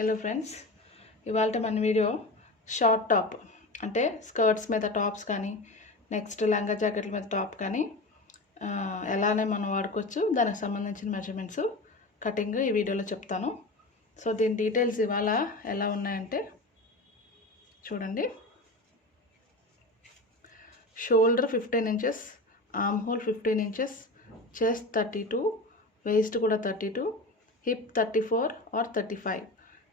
Hello friends, ఇవాళ మన video short top అంటే స్కర్ట్స్ మీద టాప్స్ కానీ నెక్స్ట్ లంగా జాకెట్ల మీద టాప్ కానీ ఎలానే మనం వాడుకోవచ్చు, దానికి సంబంధించిన మెజర్మెంట్స్ కటింగ్ ఈ వీడియోలో చెప్తాను. సో దీని డీటెయిల్స్ ఇవాళ ఎలా ఉన్నాయంటే చూడండి. Shoulder 15 inches, arm hole 15 inches, chest 32, waist కూడా 32, hip 34 or 35,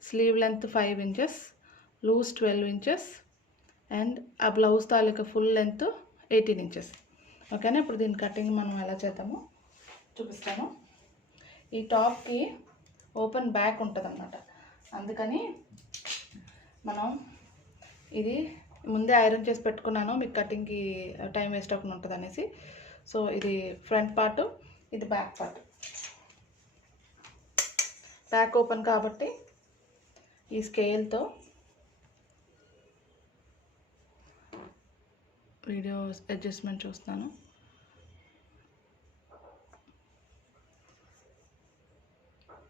sleeve length 5 inches, loose 12 inches and ఆ బ్లౌజ్ తాలూకా ఫుల్ లెంత్ 18 ఇంచెస్. ఓకేనా. ఇప్పుడు దీని కటింగ్ మనం ఎలా చేద్దామో చూపిస్తాను. ఈ టాప్కి ఓపెన్ బ్యాక్ ఉంటుంది అన్నమాట, అందుకని మనం ఇది ముందే ఐరన్ చేసి పెట్టుకున్నాను, మీకు కటింగ్కి టైం వేస్ట్ అవ్వకుండా ఉంటుంది అనేసి. సో ఇది ఫ్రంట్ పార్ట్, ఇది బ్యాక్ పార్ట్. బ్యాక్ ఓపెన్ కాబట్టి ఈ స్కేల్తో వీడియో అడ్జస్ట్మెంట్ చూస్తాను.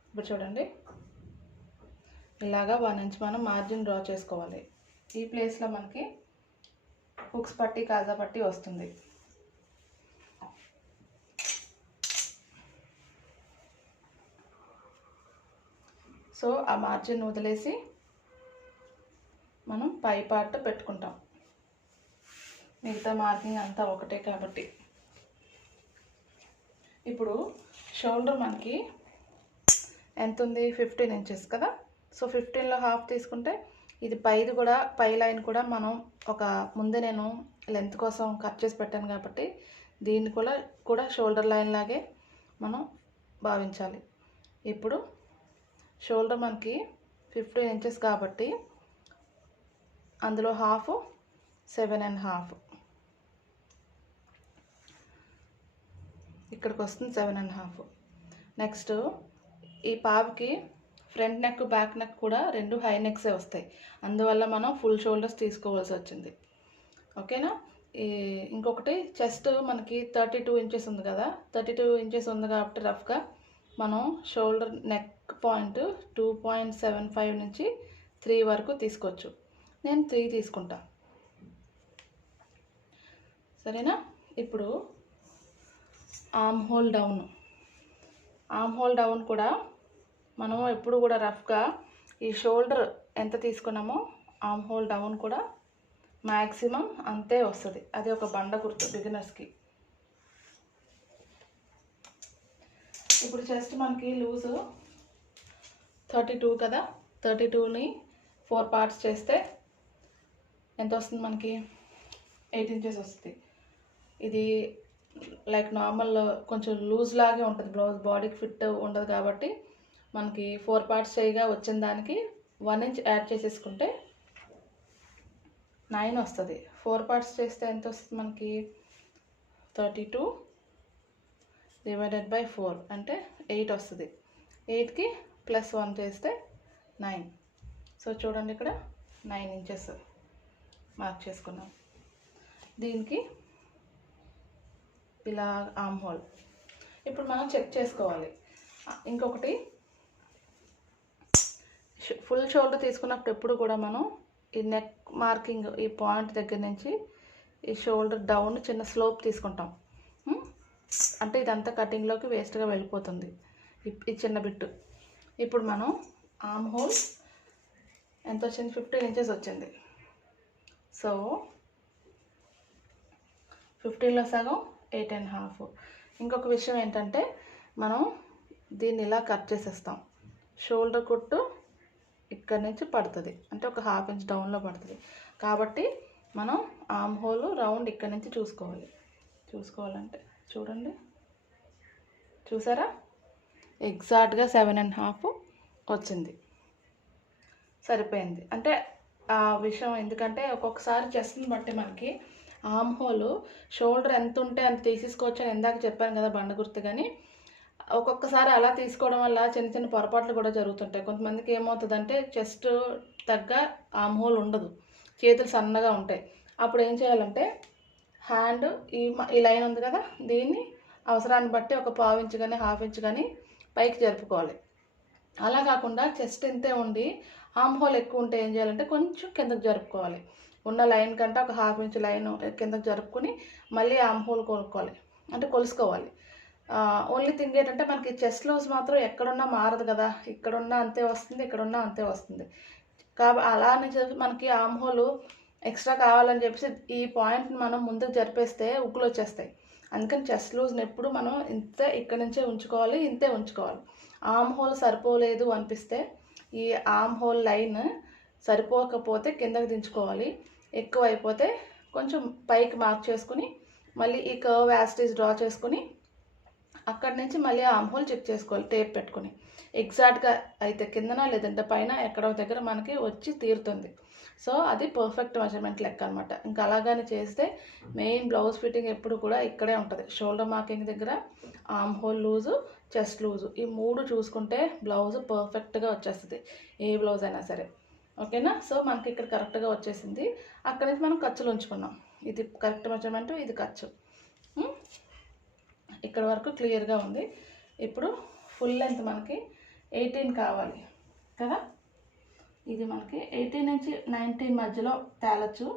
ఇప్పుడు చూడండి, ఇలాగా 1 ఇంచ్ మనం మార్జిన్ డ్రా చేసుకోవాలి. ఈ ప్లేస్లో మనకి హుక్స్ పట్టి కాజా పట్టి వస్తుంది. సో ఆ మార్జిన్ వదిలేసి మనం పై పార్ట్ పెట్టుకుంటాం. మిగతా మార్కింగ్ అంతా ఒకటే కాబట్టి. ఇప్పుడు షోల్డర్ మనకి ఎంత ఉంది, 15 ఇంచెస్ కదా. సో 15లో హాఫ్ తీసుకుంటే ఇది పైది కూడా, పై లైన్ కూడా మనం ఒక ముందే నేను లెంత్ కోసం కట్ చేసి పెట్టాను కాబట్టి దీన్ని కూడా షోల్డర్ లైన్ లాగే మనం భావించాలి. ఇప్పుడు షోల్డర్ మనకి 15 ఇంచెస్ కాబట్టి అందులో హాఫ్ 7.5, ఇక్కడికి వస్తుంది 7.5. నెక్స్ట్ ఈ పావుకి ఫ్రంట్ నెక్ బ్యాక్ నెక్ కూడా రెండు హై నెక్సే వస్తాయి, అందువల్ల మనం ఫుల్ షోల్డర్స్ తీసుకోవాల్సి వచ్చింది. ఓకేనా. ఇంకొకటి చెస్ట్ మనకి 32 ఇంచెస్ ఉంది కదా, 32 ఇంచెస్ ఉంది కాబట్టి రఫ్గా మనం షోల్డర్ నెక్ పాయింట్ 2.75 నుంచి 3 వరకు తీసుకోవచ్చు. నేను 3 తీసుకుంటా, సరేనా. ఇప్పుడు ఆర్మ్ హోల్ డౌన్ కూడా మనం ఎప్పుడు కూడా రఫ్గా ఈ షోల్డర్ ఎంత తీసుకున్నామో ఆర్మ్ హోల్ డౌన్ కూడా మ్యాక్సిమం అంతే వస్తుంది. అది ఒక బండ గుర్తు బిగినర్స్కి. ఇప్పుడు చెస్ట్ మనకి లూజు 32 కదా, 32ని 4 పార్ట్స్ చేస్తే ఎంత వస్తుంది మనకి, 8 ఇంచెస్ వస్తుంది. ఇది లైక్ నార్మల్ కొంచెం లూజ్ లాగే ఉంటుంది, బ్లౌజ్ బాడీకి ఫిట్ ఉండదు కాబట్టి మనకి 4 పార్ట్స్ చేయగా వచ్చిన దానికి 1 ఇంచ్ యాడ్ చేసేసుకుంటే 9 వస్తుంది. 4 పార్ట్స్ చేస్తే ఎంత వస్తుంది మనకి, 32 డివైడెడ్ బై 4 అంటే 8 వస్తుంది. 8కి +1 చేస్తే 9. సో చూడండి, ఇక్కడ 9 ఇంచెస్ మార్క్ చేసుకున్నాం. దీనికి ఇలా ఆర్మ్ హోల్. ఇప్పుడు మనం చెక్ చేసుకోవాలి. ఇంకొకటి, ఫుల్ షోల్డర్ తీసుకున్నప్పుడు ఎప్పుడు కూడా మనం ఈ నెక్ మార్కింగ్ ఈ పాయింట్ దగ్గర నుంచి ఈ షోల్డర్ డౌన్ చిన్న స్లోప్ తీసుకుంటాం. అంటే ఇదంతా కటింగ్లోకి వేస్ట్గా వెళ్ళిపోతుంది ఈ చిన్న బిట్టు. ఇప్పుడు మనం ఆర్మ్ హోల్ ఎంత వచ్చింది, 15 ఇంచెస్ వచ్చింది. సో 15లో సగం 8.5. ఇంకొక విషయం ఏంటంటే మనం దీన్ని ఇలా కట్ చేసేస్తాం. షోల్డర్ కుట్టు ఇక్కడ నుంచి పడుతుంది, అంటే ఒక 1/2 ఇంచ్ డౌన్లో పడుతుంది కాబట్టి మనం ఆర్మ్ హోల్ రౌండ్ ఇక్కడ నుంచి చూసుకోవాలంటే చూడండి, చూసారా, ఎగ్జాక్ట్గా 7.5 వచ్చింది. సరిపోయింది. అంటే ఆ విషయం ఎందుకంటే ఒక్కొక్కసారి చెస్ట్ని బట్టి మనకి ఆర్మ్ హోల్ షోల్డర్ ఎంత ఉంటే అంత తీసేసుకోవచ్చు అని ఇందాక చెప్పాను కదా బండ గుర్తు. కానీ ఒక్కొక్కసారి అలా తీసుకోవడం వల్ల చిన్న చిన్న పొరపాట్లు కూడా జరుగుతుంటాయి. కొంతమందికి ఏమవుతుందంటే చెస్ట్ తగ్గ ఆర్మ్ హోల్ ఉండదు, చేతులు సన్నగా ఉంటాయి. అప్పుడు ఏం చేయాలంటే హ్యాండ్ ఈ లైన్ ఉంది కదా, దీన్ని అవసరాన్ని బట్టి ఒక 1/4 ఇంచ్ కానీ 1/2 ఇంచ్ కానీ పైకి జరుపుకోవాలి. అలా కాకుండా చెస్ట్ ఇంతే ఉండి ఆర్మ్ హోల్ ఎక్కువ ఉంటే ఏం చేయాలంటే కొంచెం కిందకు జరుపుకోవాలి. ఉన్న లైన్ కంటే ఒక హాఫ్ ఇంచ్ లైన్ కిందకు జరుపుకొని మళ్ళీ ఆర్మ్ హోల్ కొనుక్కోవాలి, అంటే కొలుసుకోవాలి. ఓన్లీ థింగ్ ఏంటంటే మనకి చెస్ట్ లూజ్ మాత్రం ఎక్కడున్నా మారదు కదా, ఇక్కడున్నా అంతే వస్తుంది, ఇక్కడున్నా అంతే వస్తుంది. అలా అని చెప్పి మనకి ఆర్మ్ హోల్ ఎక్స్ట్రా కావాలని చెప్పేసి ఈ పాయింట్ని మనం ముందుకు జరిపేస్తే ఉక్కులు వచ్చేస్తాయి. అందుకని చెస్ట్ లూజ్ని ఎప్పుడు మనం ఇంతే ఇక్కడ నుంచే ఉంచుకోవాలి, ఇంతే ఉంచుకోవాలి. ఆర్మ్ హోల్ సరిపోలేదు అనిపిస్తే ఈ ఆర్మ్ హోల్ లైన్ సరిపోకపోతే కిందకి దించుకోవాలి, ఎక్కువ అయిపోతే కొంచెం పైకి మార్క్ చేసుకుని మళ్ళీ ఈ కర్వ్ యాస్టీస్ డ్రా చేసుకుని అక్కడి నుంచి మళ్ళీ ఆర్మ్ హోల్ చెక్ చేసుకోవాలి టేప్ పెట్టుకుని. ఎగ్జాక్ట్గా అయితే కిందన లేదంటే పైన ఎక్కడో దగ్గర మనకి వచ్చి తీరుతుంది. సో అది పర్ఫెక్ట్ మెజర్మెంట్ లెక్క అనమాట. ఇంకా అలాగని చేస్తే మెయిన్ బ్లౌజ్ ఫిట్టింగ్ ఎప్పుడు కూడా ఇక్కడే ఉంటుంది. షోల్డర్ మార్కింగ్ దగ్గర, arm whole loose, chest loose, ఈ 3 చూసుకుంటే బ్లౌజ్ పర్ఫెక్ట్గా వచ్చేస్తుంది, ఏ బ్లౌజ్ అయినా సరే. ఓకేనా? సో మనకి ఇక్కడ కరెక్ట్గా వచ్చేసింది. అక్కడి నుంచి మనం ఖర్చులు ఉంచుకున్నాం. ఇది కరెక్ట్ మెజర్మెంట్, ఇది ఖర్చు. ఇక్కడ వరకు క్లియర్గా ఉంది. ఇప్పుడు ఫుల్ లెంత్ మనకి 18 కావాలి కదా. ఇది మనకి 18 నుంచి 19 మధ్యలో తేలచ్చు.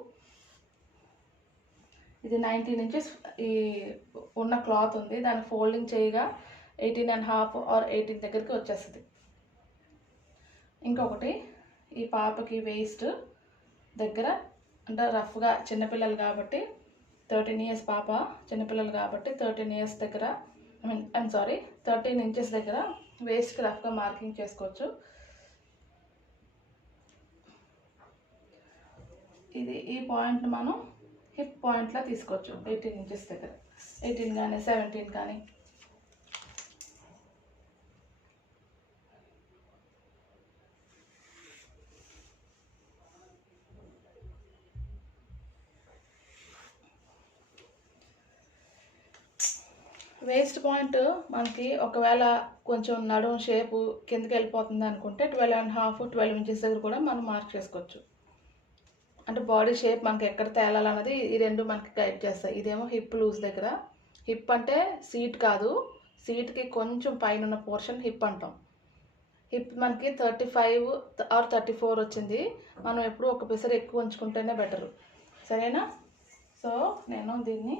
ఇది 19 ఇంచెస్ ఈ ఉన్న క్లాత్ ఉంది, దాన్ని ఫోల్డింగ్ చేయగా 18.5 ఆర్ 18 దగ్గరికి వచ్చేస్తుంది. ఇంకొకటి ఈ పాపకి వేస్ట్ దగ్గర అంటే రఫ్గా చిన్నపిల్లలు కాబట్టి 13 ఇయర్స్ పాప, చిన్నపిల్లలు కాబట్టి 13 ఇయర్స్ దగ్గర 13 ఇంచెస్ దగ్గర వేస్ట్కి రఫ్గా మార్కింగ్ చేసుకోవచ్చు. ఇది ఈ పాయింట్ని మనం హిప్ పాయింట్లా తీసుకోవచ్చు 18 ఇంచెస్ దగ్గర, 18 కానీ 17 కానీ. వేస్ట్ పాయింట్ మనకి ఒకవేళ కొంచెం నడుం షేపు కిందకి వెళ్ళిపోతుంది అనుకుంటే 12.5, 12 ఇంచెస్ దగ్గర కూడా మనం మార్క్ చేసుకోవచ్చు. అంటే బాడీ షేప్ మనకి ఎక్కడ తేలాలన్నది ఈ రెండు మనకి గైడ్ చేస్తాయి. ఇదేమో హిప్ లూజ్ దగ్గర, హిప్ అంటే సీట్ కాదు, సీట్కి కొంచెం పైన ఉన్న పోర్షన్ హిప్ అంటాం. హిప్ మనకి 35 ఆర్ 34 వచ్చింది. మనం ఎప్పుడు ఒక పిసర్ ఎక్కువ ఉంచుకుంటేనే బెటరు, సరేనా? సో నేను దీన్ని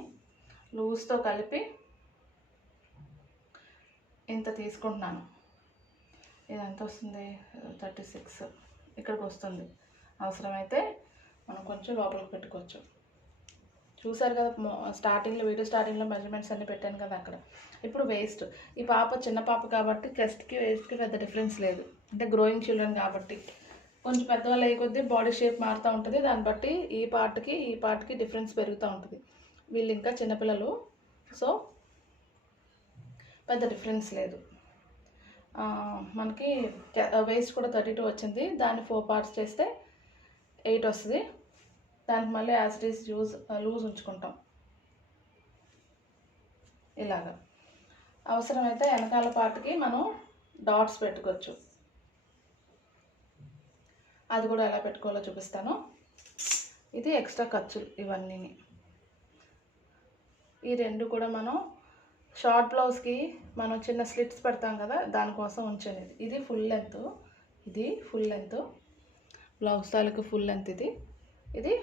లూజ్తో కలిపి ఇంత తీసుకుంటున్నాను. ఇది ఎంత వస్తుంది? 36 ఇక్కడికి వస్తుంది. అవసరమైతే మనం కొంచెం లోపలికి పెట్టుకోవచ్చు. చూసారు కదా స్టార్టింగ్లో, వీడియో స్టార్టింగ్లో మెజర్మెంట్స్ అన్నీ పెట్టాను కదా అక్కడ. ఇప్పుడు వేస్ట్, ఈ పాప చిన్న పాప కాబట్టి చెస్ట్కి వేస్ట్కి పెద్ద డిఫరెన్స్ లేదు, అంటే గ్రోయింగ్ చిల్డ్రన్ కాబట్టి. కొంచెం పెద్దవాళ్ళు అయ్యే కొద్దీ బాడీ షేప్ మారుతూ ఉంటుంది, దాన్ని బట్టి ఈ పార్ట్కి డిఫరెన్స్ పెరుగుతూ ఉంటుంది. వీళ్ళు ఇంకా చిన్నపిల్లలు, సో పెద్ద డిఫరెన్స్ లేదు. మనకి వేస్ట్ కూడా 32 వచ్చింది, దాన్ని 4 పార్ట్స్ చేస్తే 8 వస్తుంది. దానికి మళ్ళీ యాజ్ ఇట్ ఈస్ లూజ్ ఉంచుకుంటాం ఇలాగా. అవసరమైతే వెనకాల పార్ట్కి మనం డాట్స్ పెట్టుకోవచ్చు, అది కూడా ఎలా పెట్టుకోవాలో చూపిస్తాను. ఇది ఎక్స్ట్రా ఖర్చులు ఇవన్నీ. ఈ రెండు కూడా మనం షార్ట్ బ్లౌజ్కి మనం చిన్న స్లిట్స్ పెడతాం కదా, దానికోసం ఉంచాను. ఇది ఫుల్ లెంత్, ఇది ఫుల్ లెంత్ బ్లౌజ్ తాలూకు ఫుల్ లెంత్. ఇది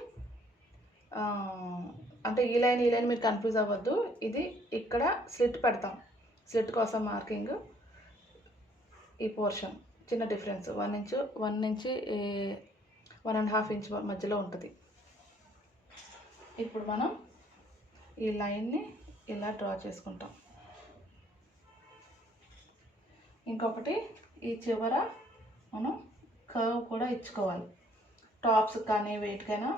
అంటే ఈ లైన్ మీరు కన్ఫ్యూజ్ అవ్వద్దు. ఇది ఇక్కడ స్లిట్ పెడతాం, స్లిట్ కోసం మార్కింగ్. ఈ పోర్షన్ చిన్న డిఫరెన్స్ 1 ఇంచు 1.5 ఇంచ్ మధ్యలో ఉంటుంది. ఇప్పుడు మనం ఈ లైన్ని ఇలా డ్రా చేసుకుంటాం. ఇంకొకటి ఈ చివర మనం కర్వ్ కూడా ఇచ్చుకోవాలి. టాప్స్ కానీ వెయిట్కైనా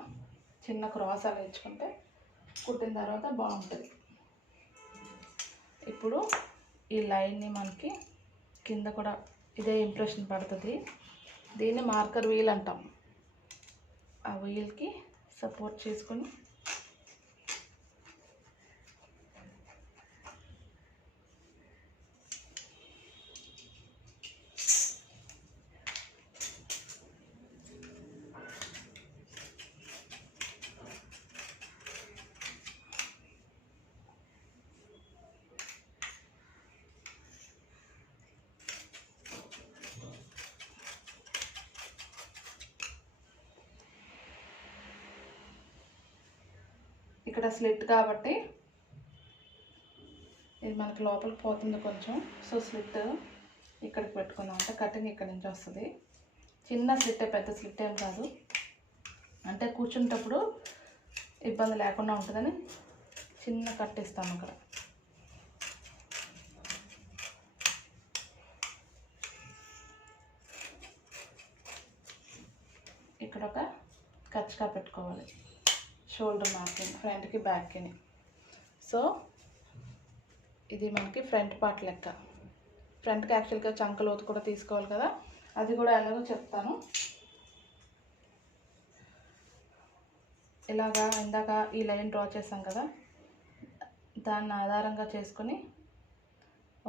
చిన్న క్రాస్ అలా ఇచ్చుకుంటే కుట్టిన తర్వాత బాగుంటుంది. ఇప్పుడు ఈ లైన్ని మనకి కింద కూడా ఇదే ఇంప్రెషన్ పడుతుంది. దీన్ని మార్కర్ వీల్ అంటాం. ఆ వీల్కి సపోర్ట్ చేసుకొని ఇక్కడ స్లిట్ కాబట్టి ఇది మనకి లోపలికి పోతుంది కొంచెం. సో స్లిట్ ఇక్కడికి పెట్టుకుందాం, అంటే కటింగ్ ఇక్కడ నుంచి వస్తుంది. చిన్న స్లిట్టే, పెద్ద స్లిట్ ఏం కాదు. అంటే కూర్చుంటప్పుడు ఇబ్బంది లేకుండా ఉంటుందని చిన్న కట్ ఇస్తాము అక్కడ. ఇక్కడ ఒక కచ్చగా పెట్టుకోవాలి, షోల్డర్ మార్కింగ్ ఫ్రంట్కి బ్యాక్కి. సో ఇది మనకి ఫ్రంట్ పార్ట్ లెక్క. ఫ్రంట్కి యాక్చువల్గా చంక లోతు కూడా తీసుకోవాలి కదా, అది కూడా ఎలాగో చెప్తాను. ఇలాగా ఇందాక ఈ లైన్ డ్రా చేసాం కదా, దాన్ని ఆధారంగా చేసుకొని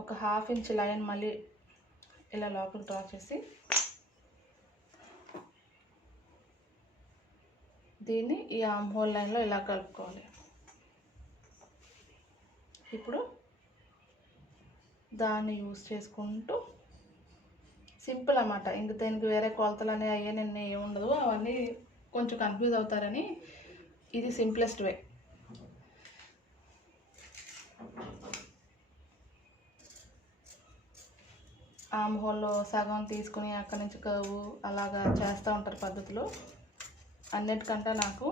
ఒక 1/2 ఇంచ్ లైన్ మళ్ళీ ఇలా లోపలికి డ్రా చేసి దీన్ని ఈ ఆర్మ్ హోల్ లైన్లో ఇలా కలుపుకోవాలి. ఇప్పుడు దాన్ని యూజ్ చేసుకుంటూ సింపుల్ అన్నమాట. ఇంక దీనికి వేరే కొలతలు అనేవి అయ్యే నిన్న ఏముండదు, అవన్నీ కొంచెం కన్ఫ్యూజ్ అవుతారని ఇది సింప్లెస్ట్ వే. ఆర్మ్ హోల్లో సగం తీసుకుని అక్కడి నుంచి కర్వ్ అలాగా చేస్తూ ఉంటారు పద్ధతులు. అన్నిటికంటే నాకు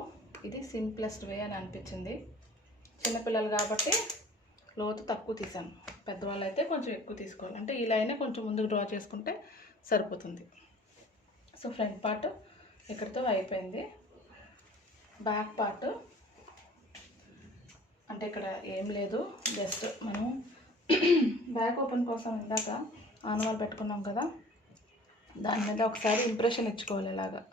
ఇది సింప్లెస్ట్ వే అని అనిపించింది. చిన్నపిల్లలు కాబట్టి లోతు తక్కువ తీసాను, పెద్దవాళ్ళు అయితే కొంచెం ఎక్కువ తీసుకోవాలి. అంటే ఈ లైనే కొంచెం ముందుకు డ్రా చేసుకుంటే సరిపోతుంది. సో ఫ్రంట్ పార్ట్ ఇక్కడితో అయిపోయింది. బ్యాక్ పార్ట్ అంటే ఇక్కడ ఏం లేదు, జస్ట్ మనం బ్యాక్ ఓపెన్ కోసం ఇందాక ఆనవాలు పెట్టుకున్నాం కదా, దాని మీద ఒకసారి ఇంప్రెషన్ ఇచ్చుకోవాలి ఇలాగా.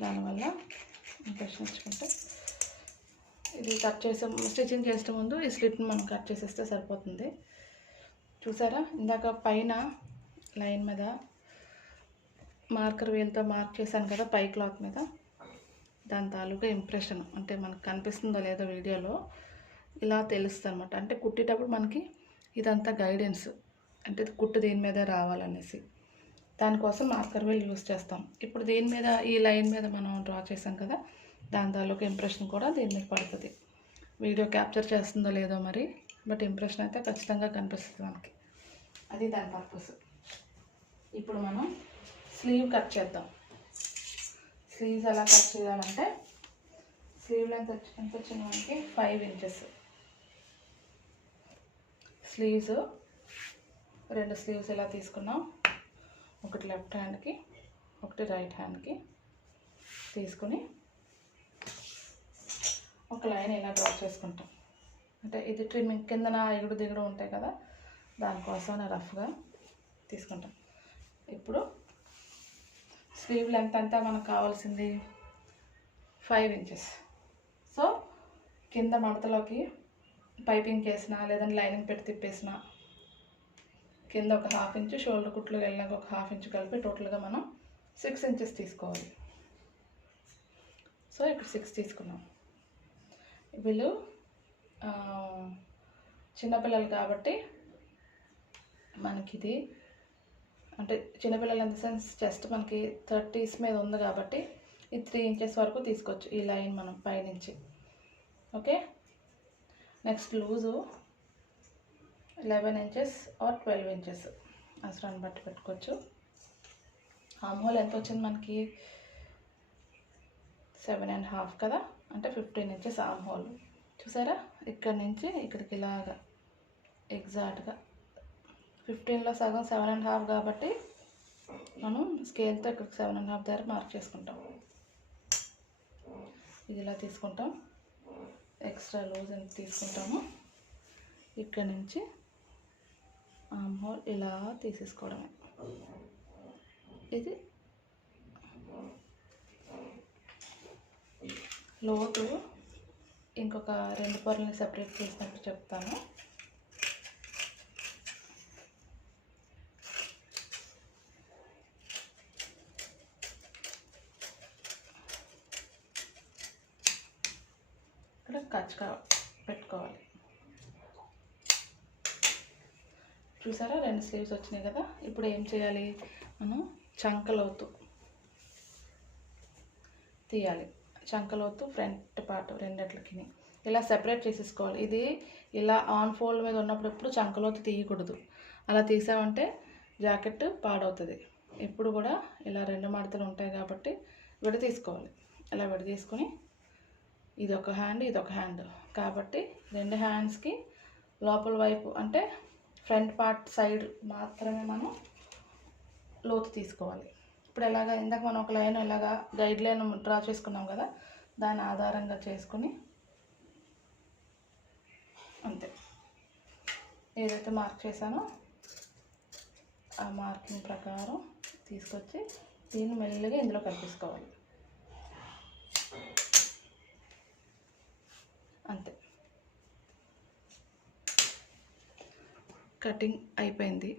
దానివల్ల ఇంప్రెషన్ ఇచ్చుకుంటే ఇది కట్ చేసే స్టిచ్చింగ్ చేసే ముందు ఈ స్లిట్ని మనం కట్ చేసేస్తే సరిపోతుంది. చూసారా, ఇందాక పైన లైన్ మీద మార్కర్ వేలుతో మార్క్ చేశాను కదా పై క్లాత్ మీద, దాని తాలూకా ఇంప్రెషన్ అంటే మనకు కనిపిస్తుందో లేదో వీడియోలో ఇలా తెలుస్తుంది అనమాట. అంటే కుట్టేటప్పుడు మనకి ఇదంతా గైడెన్స్, అంటే కుట్టు దీని మీదే రావాలనేసి దానికోసం మార్కర్ వేలు యూస్ చేస్తాం. ఇప్పుడు దీని మీద ఈ లైన్ మీద మనం డ్రా చేసాం కదా, దాని తాలూకా ఇంప్రెషన్ కూడా దీని మీద పడుతుంది. వీడియో క్యాప్చర్ చేస్తుందో లేదో మరి, బట్ ఇంప్రెషన్ అయితే ఖచ్చితంగా కనిపిస్తుంది మనకి. అది దాని పర్పస్. ఇప్పుడు మనం స్లీవ్ కట్ చేద్దాం. స్లీవ్స్ ఎలా కట్ చేయాలంటే స్లీవ్ లెంత్ ఎంత వచ్చింది మనకి 5 ఇంచెస్. స్లీవ్స్ 2 స్లీవ్స్ ఇలా తీసుకున్నాం, ఒకటి లెఫ్ట్ హ్యాండ్కి ఒకటి రైట్ హ్యాండ్కి తీసుకుని ఒక లైన్ ఇలా డ్రా చేసుకుంటాం. అంటే ఇది ట్రిమ్మింగ్ కిందన ఎగుడు దిగుడు ఉంటాయి కదా, దానికోసం రఫ్గా తీసుకుంటాం. ఇప్పుడు స్లీవ్ లెంత్ అంతా మనకు కావాల్సింది 5 ఇంచెస్. సో కింద మడతలోకి పైపింగ్ వేసినా లేదంటే లైనింగ్ పెట్టి తిప్పేసిన కింద ఒక 1/2 ఇంచు, షోల్డర్ కుట్లు వెళ్ళినాక ఒక 1/2 ఇంచు కలిపి టోటల్గా మనం 6 ఇంచెస్ తీసుకోవాలి. సో ఇక్కడ 6 తీసుకున్నాం. వీళ్ళు చిన్నపిల్లలు కాబట్టి మనకి ఇది అంటే చిన్నపిల్లలు ఇన్ ద సెన్స్ చెస్ట్ మనకి 30s మీద ఉంది కాబట్టి ఇది 3 ఇంచెస్ వరకు తీసుకోవచ్చు ఈ లైన్ మనం పైనుంచి. Okay, next loose 11 inches are 12 inches అవసరాన్ని బట్టి పెట్టుకోవచ్చు. ఆర్మ్ హోల్ ఎంత వచ్చింది మనకి 7.5 కదా, అంటే 15 ఇంచెస్ ఆర్మ్ హోల్. చూసారా, ఇక్కడి నుంచి ఇక్కడికి ఇలాగా ఎగ్జాక్ట్గా 15లో సగం 7.5 కాబట్టి మనం స్కేల్తో ఇక్కడికి 7.5 దగ్గర మార్క్ చేసుకుంటాం. ఇది ఇలా తీసుకుంటాం. ఎక్స్ట్రా లూజ్ ఎంత తీసుకుంటాము, ఇక్కడి నుంచి ఆర్మ్ హోల్ ఇలా తీసేసుకోవడమే. ఇది లోతు ఇంకొక 2 పొరల్ని సెపరేట్ చేసినట్టు చెప్తాను. ఇక్కడ కచ్చగా పెట్టుకోవాలి. చూసారా, 2 స్లీవ్స్ వచ్చినాయి కదా. ఇప్పుడు ఏం చేయాలి, మనం చంకలోతు తీయాలి. చంకలోతు ఫ్రంట్ పార్ట్ రెండిట్లకి ఇలా సెపరేట్ చేసేసుకోవాలి. ఇది ఇలా ఆన్ ఫోల్డ్ మీద ఉన్నప్పుడు ఎప్పుడు చంకలోతు తీయకూడదు. అలా తీసామంటే జాకెట్ పాడవుతుంది. ఎప్పుడు కూడా ఇలా 2 మడతలు ఉంటాయి కాబట్టి తీసుకోవాలి. ఇలా తీసుకొని ఇది ఒక హ్యాండ్, ఇది ఒక హ్యాండ్ కాబట్టి 2 హ్యాండ్స్కి లోపల వైపు అంటే ఫ్రంట్ పార్ట్ సైడ్ మాత్రమే మనం లోతు తీసుకోవాలి. ఇప్పుడు ఎలాగా ఇందాక మనం ఒక లైన్ ఇలాగా గైడ్ లైన్ డ్రా చేసుకున్నాం కదా, దాన్ని ఆధారంగా చేసుకుని అంతే ఏదైతే మార్క్ చేశానో ఆ మార్కింగ్ ప్రకారం తీసుకొచ్చి దీన్ని మెల్లిగా ఇందులో కలిపేసుకోవాలి. అంతే, కటింగ్ అయిపోయింది.